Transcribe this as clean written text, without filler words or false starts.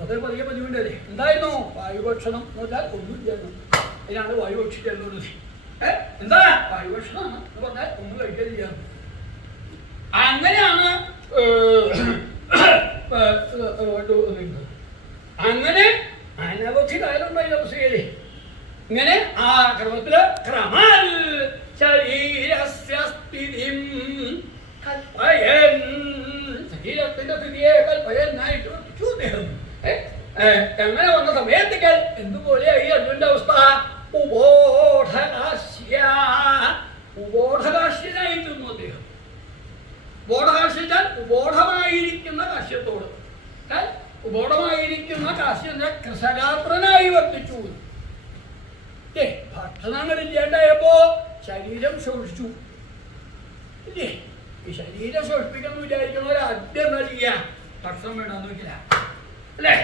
അതൊരു പതിയെ പതിവുണ്ടല്ലേ. എന്തായിരുന്നു വായുഭക്ഷണം എന്ന് പറഞ്ഞാൽ ഒന്നുമില്ലായിരുന്നു. അതിനാണ് വായു ഭക്ഷിക്കുന്നത്. എന്താ വായുഭക്ഷണമാണ് എന്ന് പറഞ്ഞാൽ ഒന്നും കഴിക്കലില്ല. അങ്ങനെയാണ് അങ്ങനെ അനവധി കാലമുണ്ടായി തപസ്യയില്. ഇങ്ങനെ ആ ക്രമത്തില് ക്രമൽ ശരീരസ്ഥിതിം കൽപ്പയൻ, ശരീരത്തിന്റെ സ്ഥിതിയെ കൽപ്പയനായിട്ട് വർത്തിച്ചു അദ്ദേഹം. എങ്ങനെ വന്ന സമയത്തേക്ക് എന്തുപോലെയായി അർജുന്റെ അവസ്ഥ? ഉബോധകാശ്യനായിരുന്നു അദ്ദേഹം. ഉബോധകാശ്യത്താൽ ഉബോധമായിരിക്കുന്ന കാശ്യത്തോട്, ഉബോധമായിരിക്കുന്ന കാശ്യന്റെ കൃഷഗാത്രനായി വർത്തിച്ചു. ഭക്ഷണങ്ങളില്ലാണ്ടായപ്പോ ശരീരം ശോഷിച്ചു ഇല്ലേ? ഈ ശരീരം ശോഷിപ്പിക്കാന്ന് വിചാരിക്കുന്നവർ ആദ്യം എന്താ ചെയ്യാ? ഭക്ഷണം വേണമെന്ന് വെക്കില്ല അല്ലേ?